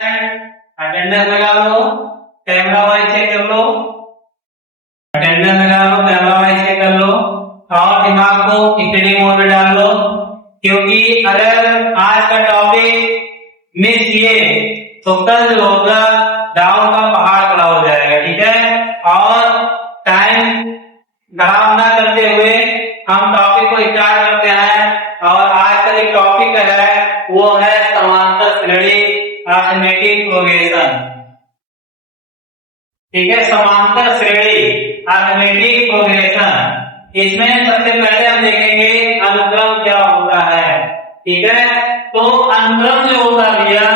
Attendance लगा लो, camera wise check कर लो, attendance लगा लो, कैमरा वाइज चेक कर लो और दिमाग को स्टडी मोड में डाल लो, क्योंकि अगर आज का टॉपिक मिस किए तो कल जो होगा डाउन का पहाड़ खड़ा हो जाएगा। ठीक है, और टाइम खराब ना करते हुए हम टॉपिक को स्टार्ट करते हैं। और आज का जो टॉपिक है वो है समांतर श्रेणी अरिथमेटिक प्रोग्रेशन। ठीक है, समांतर श्रेणी अरिथमेटिक प्रोग्रेशन। इसमें सबसे पहले हम देखेंगे अनुक्रम क्या होता है। ठीक है, तो अनुक्रम जो होता भैया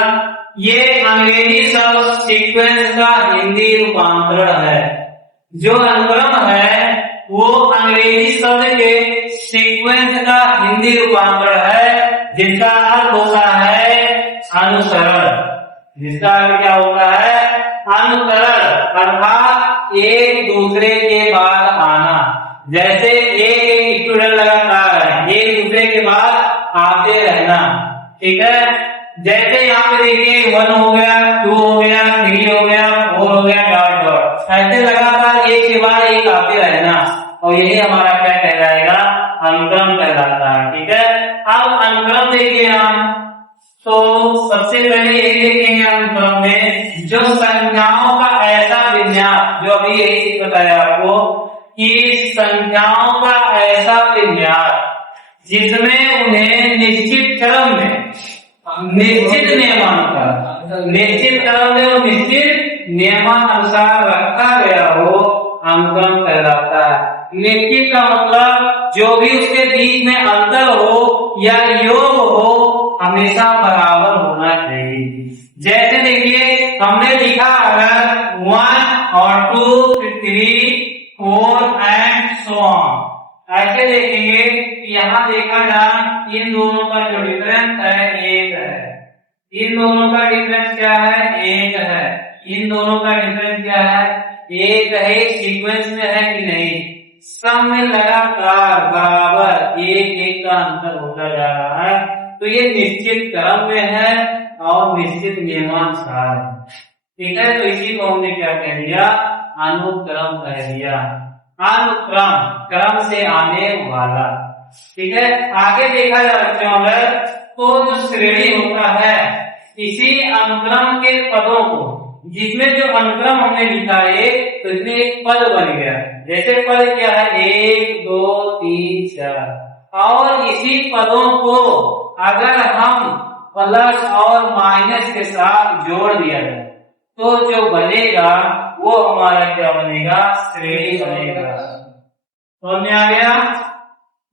ये अंग्रेजी शब्द सीक्वेंस का हिंदी रूपांतरण है। जो अनुक्रम है वो अंग्रेजी शब्द के सीक्वेंस का हिंदी रूपांतरण है, जिसका अर्थ होता है अनुसरण। जिसका अर्थ क्या होता है? अनुसरण, अर्थात एक दूसरे के बाद आना। जैसे एक स्टूडेंट लगातार है, एक दूसरे के बाद आते रहना। ठीक है, जैसे यहाँ पे देखिए 1 हो गया, 2 हो गया, 3 हो गया, 4 हो गया, डॉट डॉट, ऐसे लगातार एक के बाद एक आते रहना, और यही हमारा क्या कहलाएगा? अनुक्रम कहलाता है। ठीक है, अब अनुक्रम देखिए हम, तो सबसे पहले यही देखेंगे अनुक्रम में जो संख्याओं का ऐसा विन्यास, जो अभी यही चीज बताया आपको कि संख्याओं का ऐसा विन्यास जिसमें उन्हें निश्चित क्रम में, निश्चित नियमानुसार, निश्चित क्रम में और निश्चित नियमानुसार रखा गया हो, अनुक्रम कहलाता है। निश्चित का मतलब जो भी उसके बीच में अंतर हो या योग हो, हमेशा बराबर होना चाहिए। जैसे देखिए हमने लिखा अगर 1 और 2, 3, 4 एंड सो ऑन, ऐसे देखेंगे कि यहाँ देखा जाए इन दोनों का जो डिफरेंस है 1 है। इन दोनों का डिफरेंस क्या है? 1 है। इन दोनों का डिफरेंस क्या है? 1 है। सीक्वेंस में है कि नहीं? सब में लगातार बराबर 1-1 का अंतर होता जा रहा है। तो ये निश्चित क्रम में है और निश्चित नियमानुसार है। ठीक है, तो इसी को हमने क्या कह दिया? अनुक्रम कह दिया। अनुक्रम, क्रम से आने वाला। ठीक है, आगे देखा जाए बच्चों अगर, तो जो श्रेणी होता है इसी अनुक्रम के पदों को, जिसमें जो अनुक्रम हमने लिखा है तो इसमें एक पद बन गया। जैसे पद क्या है? 1, 2, 3, 4, और इसी पदों को अगर हम प्लस और माइनस के साथ जोड़ दिया जाए तो जो बनेगा वो हमारा क्या बनेगा? श्रेणी बनेगा। समझ में आ गया?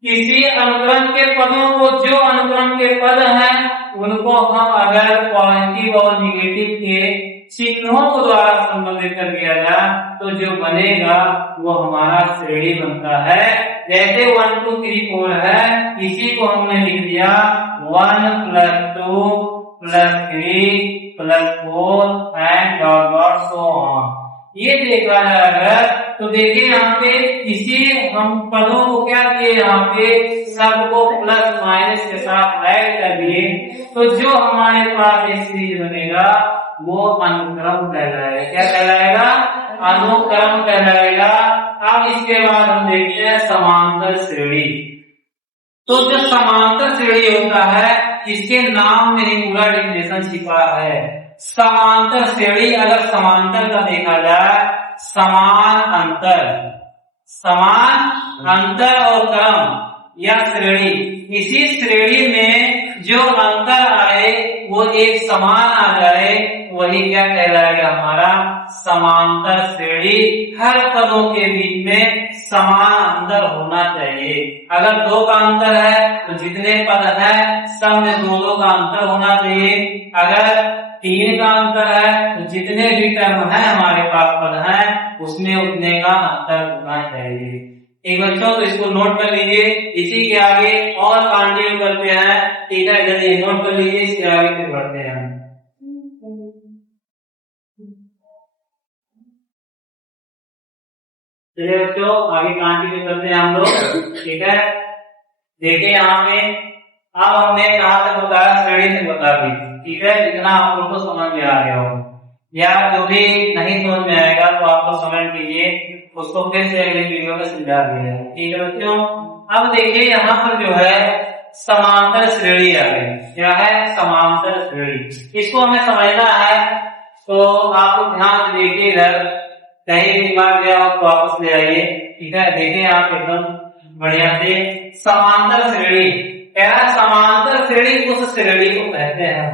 किसी अनुक्रम के पदों को, जो अनुक्रम के पद हैं उनको हम अगर पॉजिटिव और निगेटिव के चिन्हों को द्वारा संबंधित कर दिया जाए तो जो बनेगा वो हमारा श्रेणी बनता है। जैसे 1, 2, 3, 4 है, इसी को हमने लिख दिया 1 + 2 + 3 + 4 and dot dot so on. ये देखा जाएगा तो देखिए यहाँ पे इसी हम पदों को क्या किए, यहाँ पे सबको प्लस माइनस के साथ ऐड कर दिए, तो जो हमारे पास एक सीरीज बनेगा वो अनुक्रम कहलाएगा। क्या कहलाएगा? अनुक्रम कहलाएगा। अब इसके बाद हम देखते हैं समांतर श्रेणी। तो जो समांतर श्रेणी होता है इसके नाम में ही पूरा डेफिनेशन छिपा है। समांतर श्रेणी, अगर समांतर का देखा जाए, समान अंतर, समान अंतर और क्रम या श्रेणी, इसी श्रेणी में जो अंतर आए वो एक समान आ जाए, वही क्या कहलाएगा? हमारा समांतर श्रेणी। हर पदों के बीच में समान अंतर होना चाहिए। अगर 2 का अंतर है तो जितने पद है सब में 2-2 का अंतर होना चाहिए। अगर 3 का अंतर है तो जितने भी टर्म है हमारे पास पद है उसमें उतने का अंतर होना चाहिए। एक बच्चों तो इसको नोट कर लीजिए। इसी के आगे और कंटिन्यू करते हैं। ठीक है, जल्दी नोट कर लीजिए, इसके आगे फिर बढ़ते हैं। चलिए बच्चों आगे कंटिन्यू करते हैं हम लोग। ठीक है, देखिए यहाँ पे अब हमने कहाँ तक बताया? श्रेणी तक बता दी। ठीक है, इतना आप लोग को समझ में आ गया हो, या जो भी नहीं समझ में आएगा तो आप लोग समझ कीजिए, उसको फिर से अगले वीडियो में समझा दिया है। ठीक है बच्चों, अब देखिए यहाँ पर जो है समांतर श्रेणी आ गई। क्या है? समांतर श्रेणी। इसको हमें समझना है, तो आप लोग ध्यान से देखिए, इधर कहीं दिमाग गया हो तो वापस ले आइए। ठीक है, देखिए आप एकदम बढ़िया से। समांतर श्रेणी, क्या समांतर श्रेणी उस श्रेणी को कहते हैं।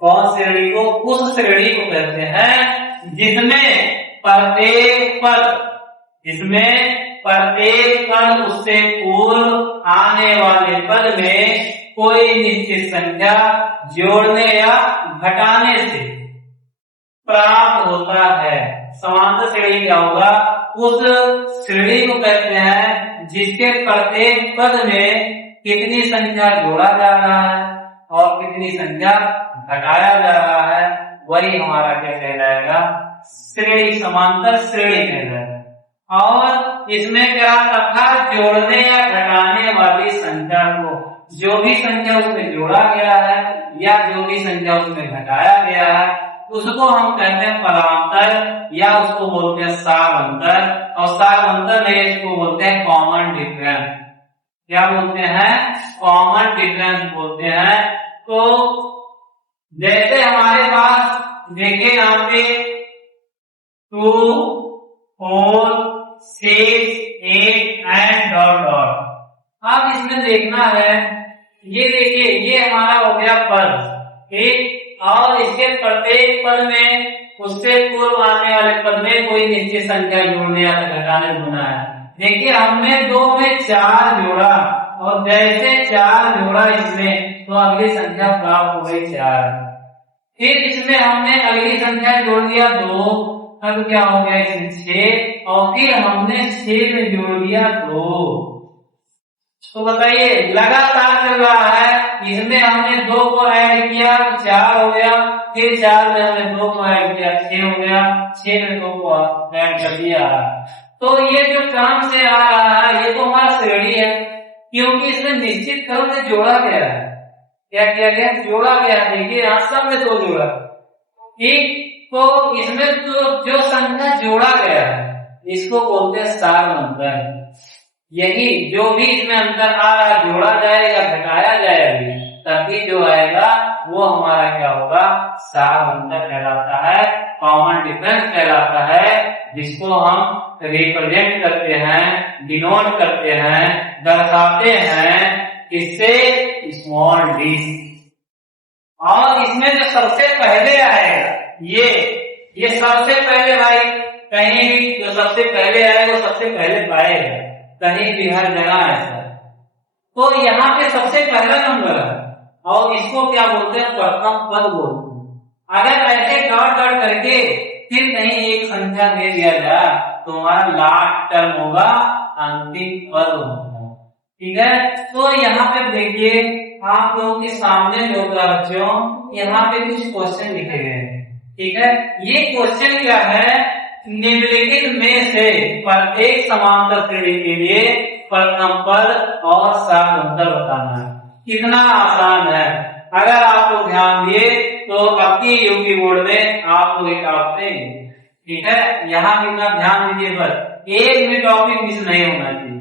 कौन श्रेणी को? उस श्रेणी को कहते हैं जिसमें प्रत्येक पद उससे पूर्व आने वाले पद में कोई निश्चित संख्या जोड़ने या घटाने से प्राप्त होता है। समांतर श्रेणी क्या होगा? उस श्रेणी को कहते हैं जिसके प्रत्येक पद में कितनी संख्या जोड़ा जा रहा है और कितनी संख्या घटाया जा रहा है, वही हमारा क्या कहलाएगा? श्रेणी, समांतर श्रेणी कहलाएगा। और इसमें क्या तथा जोड़ने या घटाने वाली संख्या को, जो भी संख्या उसमें जोड़ा गया है या जो भी संख्या उसमें घटाया गया है, उसको हम कहते हैं परांतर, या उसको बोलते हैं सार अंतर। और सार अंतर नहीं, इसको बोलते हैं कॉमन डिफरेंस। क्या बोलते हैं? कॉमन डिफरेंस बोलते हैं। तो जैसे हमारे पास देखिए यहाँ पे 2, 4, 6, 8 एंड डॉट डॉट। अब इसमें देखना है, ये देखिए ये हमारा हो गया पद, ठीक, और इसके प्रत्येक पद में उससे पूर्व आने वाले पद में कोई निश्चित संख्या जोड़ने या घटाने होना है। देखिए हमने 2 में 4 जोड़ा, और जैसे 4 जोड़ा इसमें, तो अगली संख्या प्राप्त हो गई 4। फिर इसमें हमने अगली संख्या जोड़ दिया 2, अब क्या हो गया इसमें 6, और फिर हमने 6 में जोड़ दिया 2। तो बताइए लगातार चल रहा है। इसमें हमने 2 को ऐड किया, 4 हो गया, फिर 4 में हमने 2 को ऐड किया, 6 हो गया, 6 में 2 को ऐड कर दिया। तो ये जो क्रम से आ रहा है, ये तो हमारा श्रेणी है, क्योंकि इसमें निश्चित क्रम से जोड़ा गया है। क्या किया गया? जोड़ा गया। देखिए यहाँ सब में 2 जोड़ा, ठीक, तो इसमें तो जो संख्या जोड़ा गया है इसको बोलते हैं सार अंतर। यही जो भी इसमें अंतर आ रहा है, जोड़ा जाएगा घटाया जाएगा, तभी जो आएगा वो हमारा क्या होगा? सार अंतर कहलाता है, कॉमन डिफरेंस कहलाता है, जिसको हम रिप्रेजेंट करते हैं, डिनोट करते हैं, दर्शाते हैं किससे? Small D. और इसमें जो सबसे पहले आएगा, ये सबसे पहले भाई, कहीं भी जो सबसे पहले आएगा वो सबसे पहले पाएगा, कहीं भी हर जगह ऐसा। तो यहाँ पे सबसे पहला नंबर है, और इसको क्या बोलते हैं? प्रथम पद बोलते हैं। अगर ऐसे डॉट डॉट करके फिर कहीं एक संख्या दे दिया जाए तो हमारा लास्ट टर्म होगा, अंतिम पद होगा। ठीक है, तो यहाँ पे देखिए आप लोगों के सामने जो बच्चों, यहाँ पे कुछ क्वेश्चन लिखे गए हैं। ठीक है, ये क्वेश्चन क्या है? निम्नलिखित में से प्रत्येक समांतर श्रेणी के लिए प्रथम पद और सार अंतर बताना है। कितना आसान है, अगर आप लोग ध्यान दिए तो आपकी यूपी बोर्ड में आप लोग एक आपसे, ठीक है, यहाँ कितना ध्यान दीजिए, बस एक भी टॉपिक मिस नहीं होना चाहिए।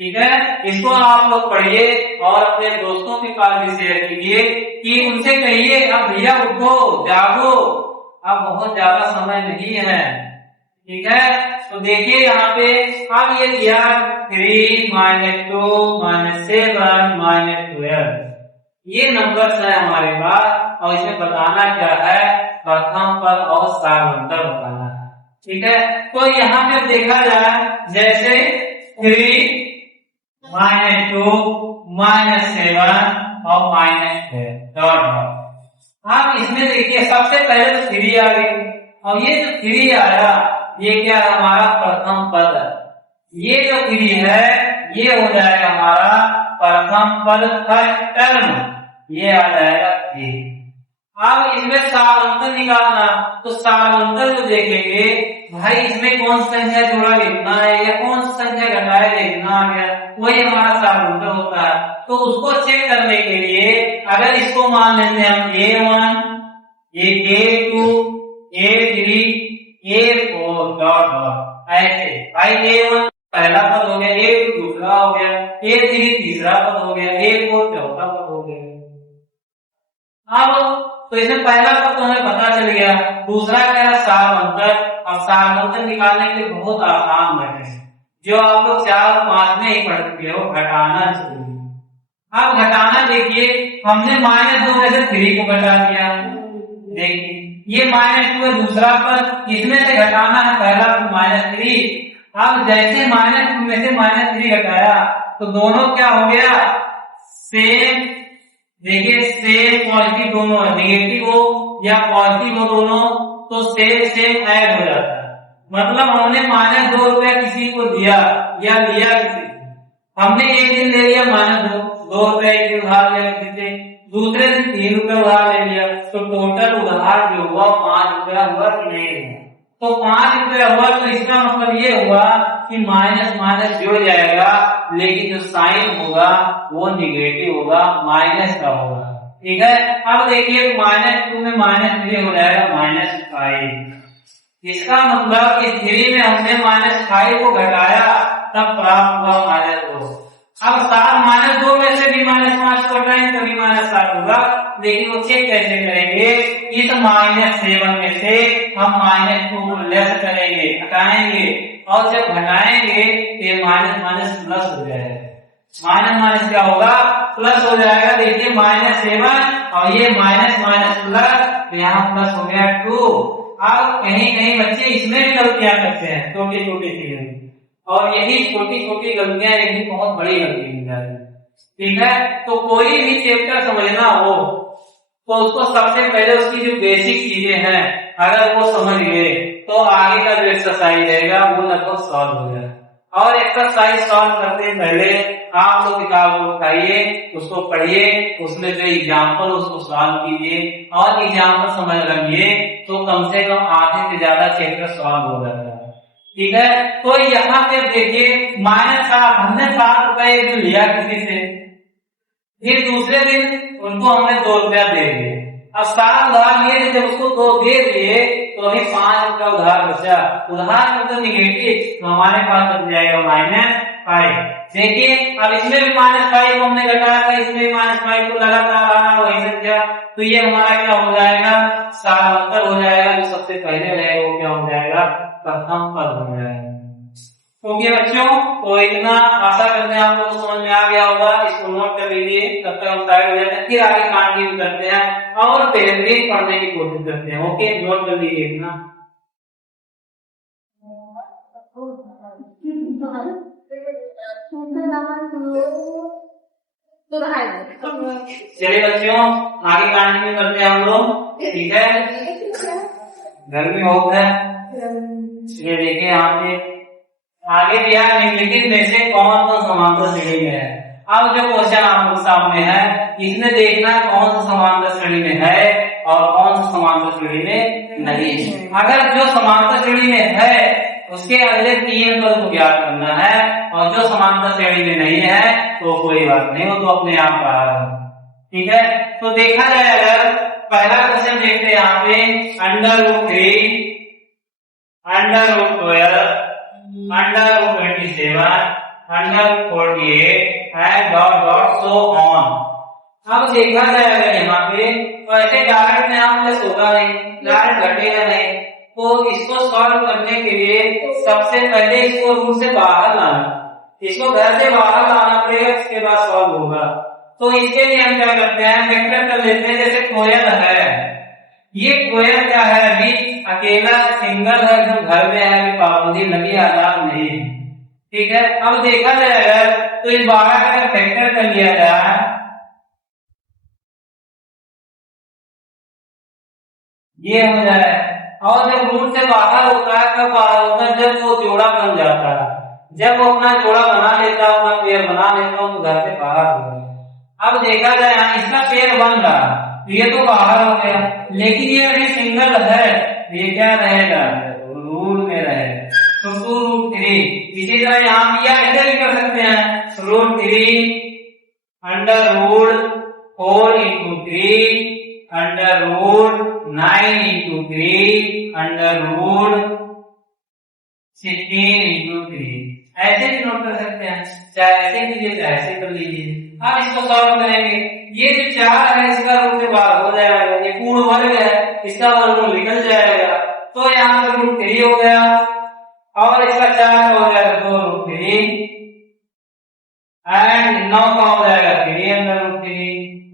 ठीक है, इसको आप लोग पढ़िए और अपने दोस्तों के पास भी शेयर कीजिए, कि उनसे कहिए अब भैया उठो, जागो, अब बहुत ज्यादा समय नहीं है। ठीक है, तो देखिए यहाँ पे अब ये दिया 3 - 2 - 7 - 12, ये नंबर है हमारे पास, और इसमें बताना क्या है? प्रथम पद और सार अंतर बताना है। ठीक है, तो यहाँ पे देखा जाए, जैसे 3 - 2 - 7 और -6 डॉट डॉट। आप इसमें देखिए सबसे पहले तो 3 आ गई, और ये जो 3 आया ये क्या है? हमारा प्रथम पद है। ये जो 3 है ये हो जाएगा हमारा प्रथम पद, फर्स्ट टर्म, ये आ जाएगा 3। अब इसमें सारांतर निकालना, तो सारांतर को देखेंगे भाई इसमें कौन सी संख्या जोड़ा लिखना है या कौन सी संख्या घटाया लिखना आ गया, वही हमारा सारांतर होता है। तो उसको चेक करने के लिए अगर इसको मान लेते हैं हम A1, ये A2, A3, A4 dot dot ऐसे। भाई A1 पहला पद हो गया, A2 दूसरा हो गया, A3 तीसरा पद हो गया, A4 चौथा पद हो गया। अब तो इसमें पहला पद तो हमें पता चल गया, दूसरा क्या है सारांतर। और सारांतर निकालने के लिए बहुत आसान है, जो आप लोग 4 और 5 में ही पढ़ चुके हो, घटाना जरूरी। अब घटाना देखिए, हमने -2 में से 3 को घटा दिया, देखिए ये -2 है दूसरा पद, इसमें से घटाना है पहला पद -3। अब जैसे -2 में से -3 घटाया तो दोनों क्या हो गया, सेम। देखिए सेम पॉजिटिव दोनों है, नेगेटिव हो या पॉजिटिव हो दोनों तो सेम सेम ऐड हो जाता है। मतलब हमने -2 रुपया किसी को दिया या लिया किसी को, हमने एक दिन ले लिया -2 रुपया एक दिन उधार लिया किसी से, दूसरे दिन 3 रुपया उधार ले लिया, तो टोटल उधार जो हुआ 5 रुपया हुआ कि नहीं हुआ। तो 5 रुपया हुआ, तो इसका मतलब ये हुआ कि माइनस माइनस जुड़ जाएगा, लेकिन जो साइन होगा वो निगेटिव होगा, माइनस का होगा। ठीक है, अब देखिए -2 में -3 हो जाएगा -5। इसका मतलब कि 3 में हमने -5 को घटाया तब प्राप्त हुआ -2। अब 7 -2 में से भी -5 को घटाएंगे तभी -7 होगा, लेकिन वो चेक कैसे करेंगे, इस -7 में से हम -2 को लेस करेंगे, हटाएंगे, और जब घटाएंगे तो ये माइनस प्लस हो जाएगा। माइनस क्या होगा, प्लस हो जाएगा। देखिए -7 और ये माइनस प्लस, तो यहाँ प्लस हो गया 2। अब कहीं कहीं बच्चे इसमें भी गलतियां करते हैं, छोटी छोटी चीजें, और यही छोटी छोटी गलतियां एक भी बहुत बड़ी गलती मिल जाती है। ठीक है, तो कोई भी चैप्टर समझना हो तो उसको सबसे पहले उसकी जो बेसिक चीजें हैं अगर वो समझ गए तो आगे का जो एक्सरसाइज रहेगा वो लगभग सॉल्व हो जाए। और एक्सरसाइज सॉल्व करते पहले आप लोग किताब उठाइए, उसको पढ़िए, उसमें जो एग्जाम्पल उसको सॉल्व कीजिए, और एग्जाम्पल समझ लगिए तो कम से कम आधे से ज्यादा चैप्टर सॉल्व हो जाता है। ठीक है, तो यहाँ पे देखिए -7 हमने 7 रुपए जो लिया किसी से, फिर दूसरे दिन उनको हमने 2 रुपया दे दिए। अब 7 उधार लिए, जब उसको 2 दे दिए तो अभी 5 रुपया उधार बचा, उधार में तो निगेटिव, तो हमारे पास बच जाएगा -5। देखिए अब इसमें भी -5 को हमने घटाया था, इसमें भी -5 को लगातार आ वही संख्या, तो ये हमारा क्या हो जाएगा, सारांतर हो जाएगा। जो सबसे पहले रहेगा वो क्या हो जाएगा, प्रथम पद हो जाएगा। ओके बच्चों, तो इतना आशा करते हैं आप लोगों को समझ में आ गया होगा। इसको नोट कर लीजिए, तब तक हम साइड हो जाते हैं, फिर आगे कंटिन्यू करते हैं और बेहतरीन पढ़ने की कोशिश करते हैं। ओके, नोट कर लीजिए इतना। चलिए बच्चों, आगे कंटिन्यू करते हैं हम लोग। ठीक है, गर्मी बहुत है, ये देखिए यहाँ पे आगे दिया निम्नलिखित में से कौन सा समांतर श्रेणी में है। अब जो क्वेश्चन आप लोग सामने है, इसमें देखना कौन सा समांतर श्रेणी में है और कौन सा समांतर श्रेणी में नहीं है। अगर जो समांतर श्रेणी में है उसके अगले 3 पद को ज्ञात करना है, और जो समांतर श्रेणी में नहीं है तो कोई बात नहीं, वो तो अपने आप आ रहा है। ठीक है, तो देखा जाए अगर पहला क्वेश्चन देखते हैं यहाँ पे, √3, √12, √27, √48 and dot dot so on. अब देखा जाए अगर यहाँ पे तो ऐसे डायरेक्ट में आप प्लस होगा नहीं, डायरेक्ट घटेगा नहीं, तो इसको सॉल्व करने के लिए सबसे पहले इसको रूम से बाहर लाना, इसको घर से बाहर लाना पड़ेगा, उसके बाद सॉल्व होगा। तो इसके लिए हम क्या करते हैं, वेक्टर कर लेते हैं। जैसे कोयल है, ये कोयल क्या है, अभी अकेला सिंगल है, जो घर में है, अभी पाबंदी लगी, आजाद नहीं है। ठीक है, अब देखा जाए अगर तो इस 12 का अगर फैक्टर कर लिया जाए, ये हो जाए, और जब रूट से बाहर होता है कब बाहर होता है, जब वो जोड़ा बन जाता है, जब वो अपना जोड़ा बना लेता है, अपना पेड़ बना लेता है, तो घर से बाहर हो गया। अब देखा जाए यहाँ इसका पेड़ बन रहा, ये तो बाहर हो गया, लेकिन ये अभी सिंगल है, ये क्या रहेगा, रूट में रहेगा। तो 2√3। इसी तरह यहाँ भी ऐसे भी कर सकते हैं, √3 √4 into 3 √9 into 3 √16 into 3। ऐसे भी नोट कर सकते हैं, चाहे ऐसे कीजिए चाहे ऐसे कर लीजिए। अब इसको सॉल्व करेंगे, ये जो 4 है इसका रूट से बाहर हो जाएगा, ये पूर्ण वर्ग है, इसका वर्गमूल निकल जाएगा, तो यहाँ पर √3 हो गया, और इसका 4 हो जाएगा 2√3 एंड 9 का हो जाएगा 3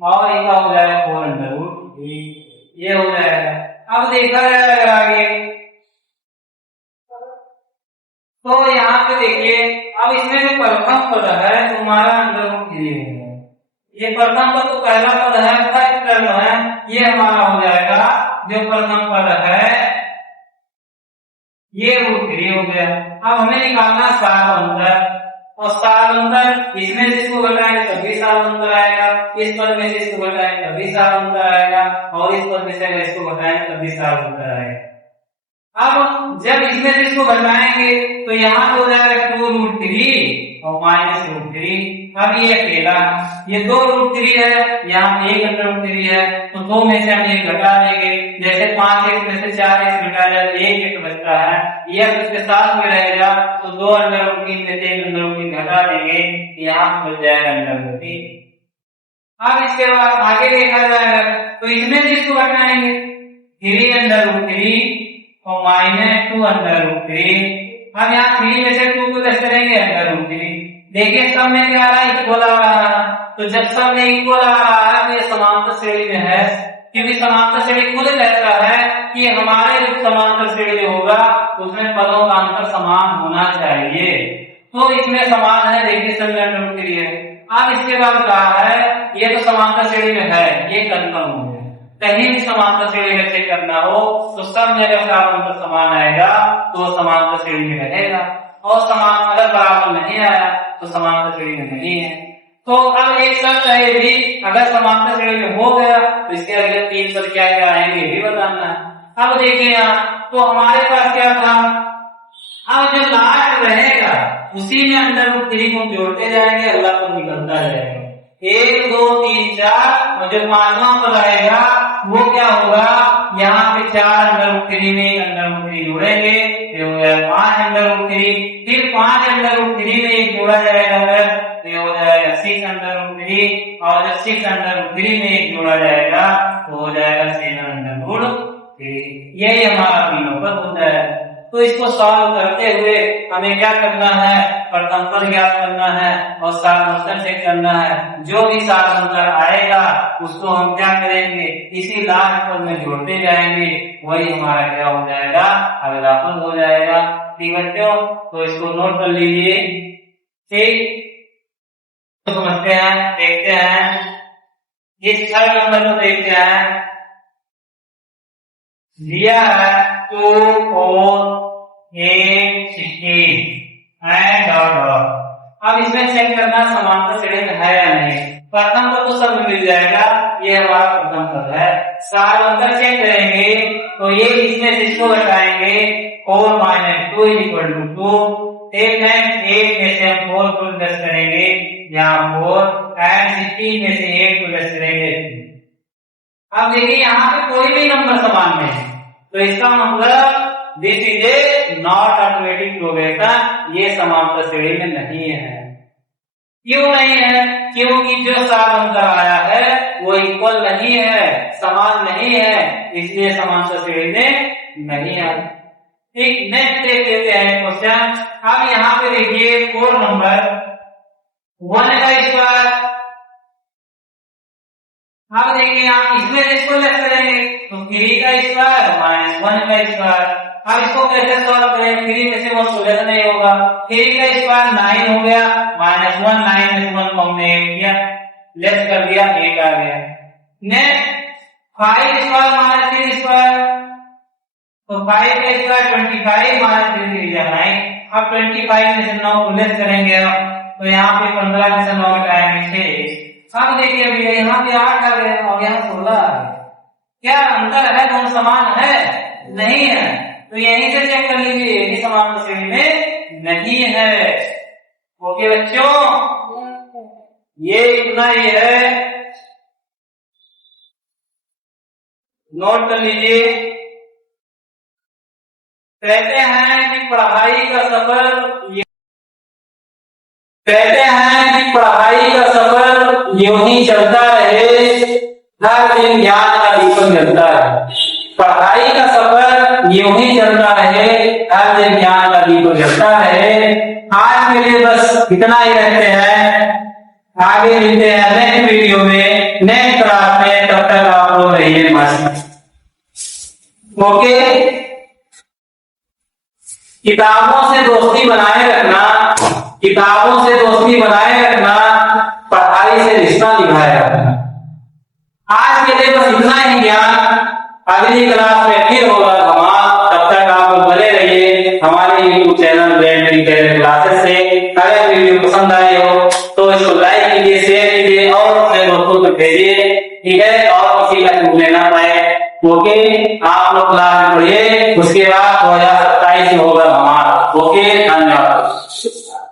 और इसका हो जाएगा 4√3, ये हो जाएगा। अब देखा जाएगा आगे, तो यहाँ पे देखिए, अब इसमें जो प्रथम पद है तुम्हारा √3 है, ये प्रथम पद तो पहला पद है, फर्स्ट टर्म है, ये हमारा हो जाएगा जो प्रथम पद है, ये √3 हो गया। अब हमें निकालना सार अंतर, और सार अंतर इसमें से इसको घटाएंगे तभी सार अंतर आएगा, इस पद में से इसको घटाएंगे तभी सार अंतर आएगा, और इस पद में से इसको घटाएंगे तभी सार अंतर आएगा। अब जब इसमें से इसको घटाएंगे तो यहाँ हो जाएगा 2√3 और -√3। अब ये अकेला, ये 2√3 है, यहाँ 1√3 है, तो 2 में से हम 1 घटा देंगे, जैसे 5x में से 4x घटा जाए तो 1 बचता है, यह उसके साथ में रहेगा, तो 2√3 में से 1√3 घटा देंगे, यहाँ बच जाएगा √3। अब इसके बाद आगे देखा जाएगा, तो इसमें से इसको घटाएंगे 3√3 और -2√3। हम यहाँ 3 में से 2 को दस करेंगे √3। देखिए सब में क्या आ रहा है, इक्वल आ रहा है, तो जब सब में इक्वल आ रहा है तो ये समांतर श्रेणी में है, क्योंकि समांतर श्रेणी खुद कहता है कि हमारे जो समांतर श्रेणी होगा उसमें पदों का अंतर समान होना चाहिए, तो इसमें समान है। देखिए सब में √3 है। अब इसके बाद कहा है ये तो समांतर श्रेणी में है, ये कंफर्म हो गया। कहीं भी समांतर श्रेणी में चेक करना हो तो सब में अगर अंतर समान आएगा तो समांतर श्रेणी में रहेगा, और समान अगर बराबर नहीं आया तो समांतर श्रेणी में नहीं है। तो अब एक शर्त है भी, अगर समांतर श्रेणी में हो गया तो इसके अगले 3 पद क्या क्या आएंगे ये भी बताना है। अब देखिए यहाँ, तो हमारे पास क्या था, अब जो लास्ट रहेगा उसी में √3 को जोड़ते जाएंगे, अगला पद निकलता जाएगा, 1 2 3 4, और जो 5वां पद आएगा वो क्या होगा, यहाँ पे 4 √3 में √3 जोड़ेंगे, ये हो जाएगा 5 √3, फिर 5 √3 में एक जोड़ा जाएगा, तो ये हो जाएगा 6 √3, और जब 6 √3 में एक जोड़ा जाएगा तो हो जाएगा 7 √3। यही हमारा तीनों पद होता है। तो इसको सॉल्व करते हुए हमें क्या करना है, प्रथम पद ज्ञात करना है और सार अंतर चेक करना है। जो भी सार अंतर आएगा उसको हम क्या करेंगे, इसी लास्ट पद में जोड़ते जाएंगे, वही हमारा क्या हो जाएगा, अगला पद हो जाएगा। ठीक बच्चों, तो इसको नोट कर लीजिए। ठीक, तो समझते हैं, देखते हैं इस 6 नंबर को देखते हैं। दिया है 2 4 8 16 एंड अब इसमें चेक करना समांतर श्रेणी में है या नहीं। प्रथम पद तो सब मिल जाएगा, ये हमारा प्रथम पद है। सार अंतर चेक करेंगे तो ये इसमें से इसको घटाएंगे, 4 - 2 = 2। ठीक है, 8 में से हम 4 को प्लस करेंगे, यहाँ 4 एंड 16 में से 8 को प्लस करेंगे। अब देखिए यहाँ पे कोई भी नंबर समान नहीं है, तो इसका मतलब this is a not arithmetic progression, ये समांतर श्रेणी में नहीं है। क्यों नहीं है, क्योंकि जो सार अंतर आया है वो इक्वल नहीं है, समान नहीं है, इसलिए समांतर श्रेणी में नहीं है। ठीक, नेक्स्ट देख लेते हैं क्वेश्चन। अब यहाँ पे देखिए 4 नंबर 1 का स्क्वायर। अब देखिए आप इसमें इसको लेट करेंगे तो 3 का स्क्वायर -1 का स्क्वायर। अब इसको कैसे सॉल्व करें, 3 में से 1 सुलझ नहीं होगा, 3 का स्क्वायर 9 हो गया, -1 9 में से 1 को हमने 8 किया, लेस कर दिया, 8 आ गया। नेक्स्ट 5 स्क्वायर -3 स्क्वायर, तो 5 का स्क्वायर 25 -3 9। अब 25 में से 9 को लेस करेंगे तो यहाँ पे 15 में से 9 घटाएंगे 6, अब देखिए अभी यहाँ पे 8 आ गए और यहाँ 16 आ गए। क्या अंतर है? दोनों समान है? नहीं है। तो यहीं से चेक कर लीजिए, यही समान श्रेणी में नहीं है। ओके बच्चों, ये इतना ही है, नोट कर लीजिए। कहते हैं कि पढ़ाई का सफर यूं ही चलता रहे, हर दिन ज्ञान का दीपक जलता है। पढ़ाई का सफर यूं ही चलता रहे, हर दिन ज्ञान का दीपक जलता रहे। आज के लिए बस इतना ही रखते हैं, आगे मिलते हैं नेक्स्ट वीडियो में, नेक्स्ट क्लास में। तब तक आप लोग रहिए मस्त। ओके, किताबों से दोस्ती बनाए रखना, किताबों से दोस्ती बनाए रखना, पढ़ाई से रिश्ता निभाए रखना। आज के लिए बस इतना ही ज्ञान, अगली क्लास में फिर होगा धमाल। तब तक आप लोग बने रहिए हमारे YouTube चैनल ब्रेन क्लासेस से। अगर वीडियो पसंद आए हो तो इसको लाइक कीजिए, शेयर कीजिए और अपने दोस्तों को भेजिए, ठीक है, और किसी का चूक लेना पाए। ओके, आप लोग क्लास में पढ़िए, उसके बाद 2027 में होगा धमाल। ओके, धन्यवाद।